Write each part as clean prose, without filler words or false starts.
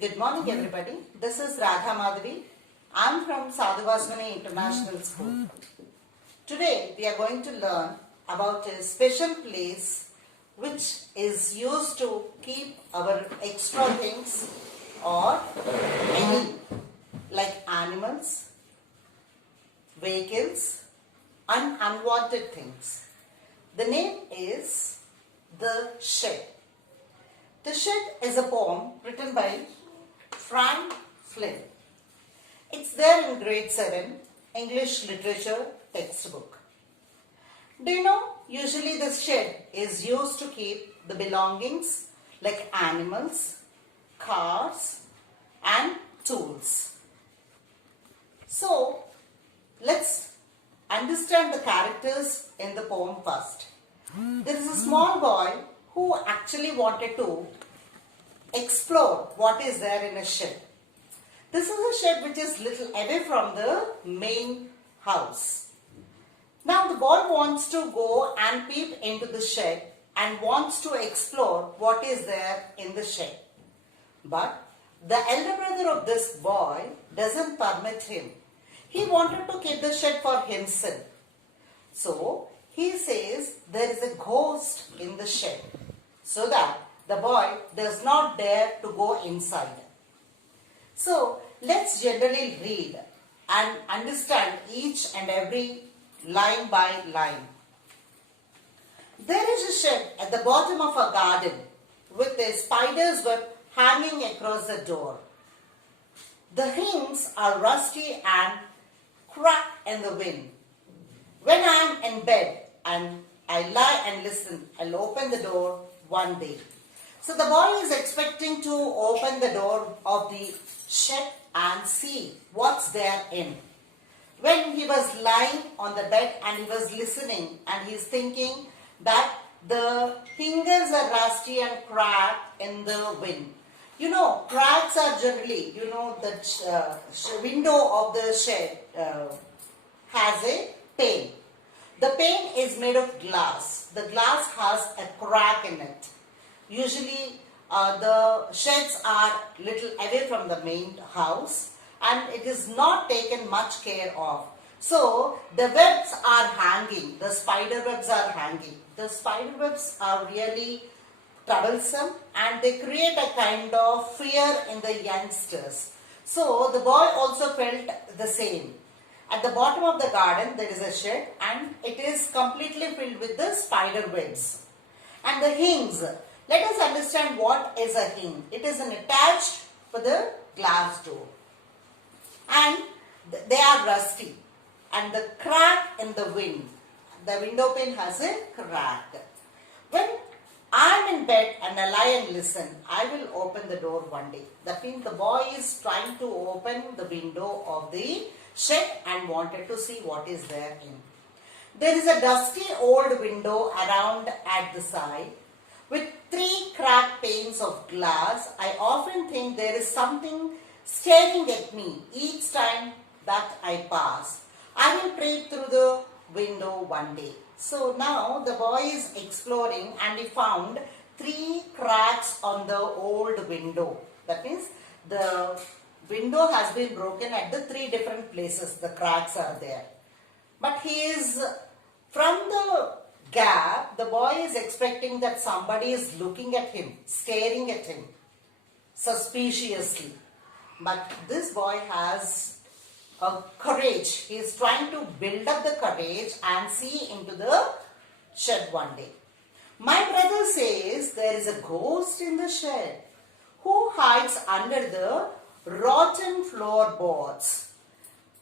Good morning, everybody. This is Radha Madhavi. I'm from Sadhuvaswani International School. Today, we are going to learn about a special place which is used to keep our extra things or any like animals, vehicles, and unwanted things. The name is The Shed. The Shed is a poem written by Frank Flynn. It's there in grade 7 English literature textbook. Do you know, usually the shed is used to keep the belongings like animals, cars and tools. So, let's understand the characters in the poem first. There is a small boy who actually wanted to explore what is there in a shed. This is a shed which is little away from the main house. Now the boy wants to go and peep into the shed and wants to explore what is there in the shed. But the elder brother of this boy doesn't permit him. He wanted to keep the shed for himself. So he says there is a ghost in the shed, so that the boy does not dare to go inside. So let's generally read and understand each and every line by line. There is a shed at the bottom of a garden with a spider's web hanging across the door. The hinges are rusty and crack in the wind. When I am in bed and I lie and listen, I'll open the door one day. So the boy is expecting to open the door of the shed and see what's there in. When he was lying on the bed and he was listening and he's thinking that the hinges are rusty and cracked in the wind. You know, cracks are generally, the window of the shed has a pane. The pane is made of glass. The glass has a crack in it. Usually the sheds are little away from the main house and it is not taken much care of. So the webs are hanging, the spider webs are hanging. The spider webs are really troublesome and they create a kind of fear in the youngsters. So the boy also felt the same. At the bottom of the garden there is a shed and it is completely filled with the spider webs. And the hinges. Let us understand what is a hinge. It is an attached for the glass door. And they are rusty. And the crack in the wind. The window pane has a crack. When I am in bed and I lie and listen, I will open the door one day. That means the boy is trying to open the window of the shed and wanted to see what is there in. There is a dusty old window around at the side. With 3 cracked panes of glass, I often think there is something staring at me each time that I pass. I will peep through the window one day. So now the boy is exploring and he found 3 cracks on the old window. That means the window has been broken at the 3 different places. The cracks are there. But he is from the gap, the boy is expecting that somebody is looking at him, staring at him suspiciously. But this boy has a courage. He is trying to build up the courage and see into the shed one day. My brother says there is a ghost in the shed who hides under the rotten floorboards.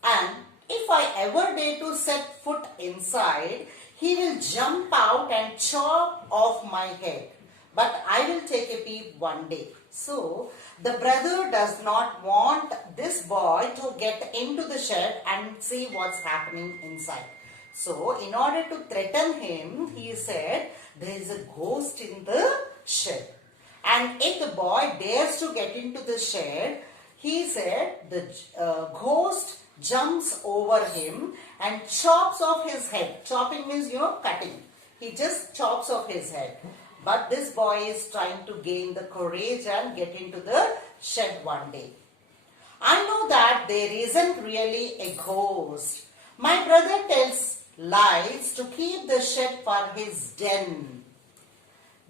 And if I ever dare to set foot inside, he will jump out and chop off my head. But I will take a peep one day. So, the brother does not want this boy to get into the shed and see what's happening inside. So, in order to threaten him, he said, there is a ghost in the shed. And if the boy dares to get into the shed, he said, the ghost jumps over him and chops off his head. Chopping means, cutting. He just chops off his head. But this boy is trying to gain the courage and get into the shed one day. I know that there isn't really a ghost. My brother tells lies to keep the shed for his den.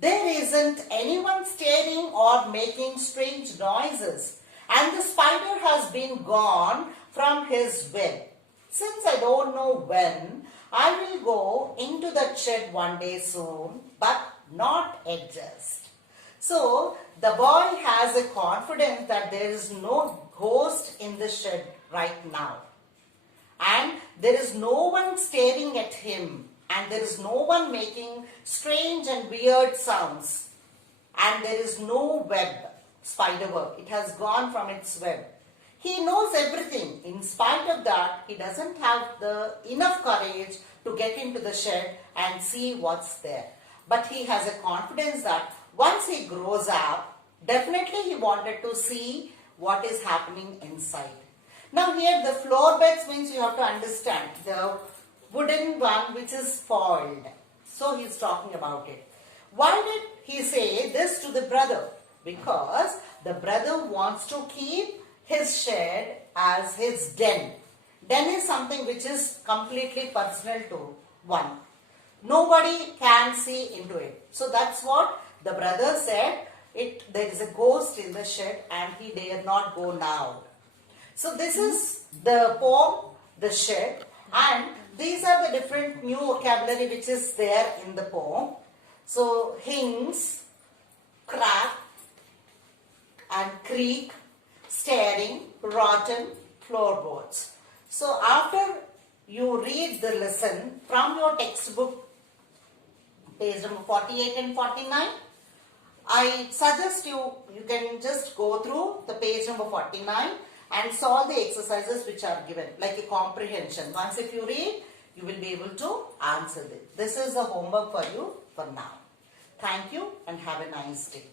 There isn't anyone staring or making strange noises, and the spider has been gone from his web. Since I don't know when, I will go into that shed one day soon, but not yet just. So, the boy has a confidence that there is no ghost in the shed right now. And there is no one staring at him, and there is no one making strange and weird sounds, and there is no web, spider web. It has gone from its web. He knows everything. In spite of that, he doesn't have the enough courage to get into the shed and see what's there. But he has a confidence that once he grows up, definitely he wanted to see what is happening inside. Now here the floor beds means you have to understand the wooden one which is foiled. So he is talking about it. Why did he say this to the brother? Because the brother wants to keep his shed as his den. Den is something which is completely personal to one. Nobody can see into it. So that's what the brother said. There is a ghost in the shed and he dare not go now. So this is the poem, The Shed, and these are the different new vocabulary which is there in the poem. So hinge, crack and creak, staring, rotten, floorboards. So after you read the lesson from your textbook, page number 48 and 49, I suggest you can just go through the page number 49 and solve the exercises which are given, like a comprehension. Once if you read, you will be able to answer this. This is the homework for you for now. Thank you and have a nice day.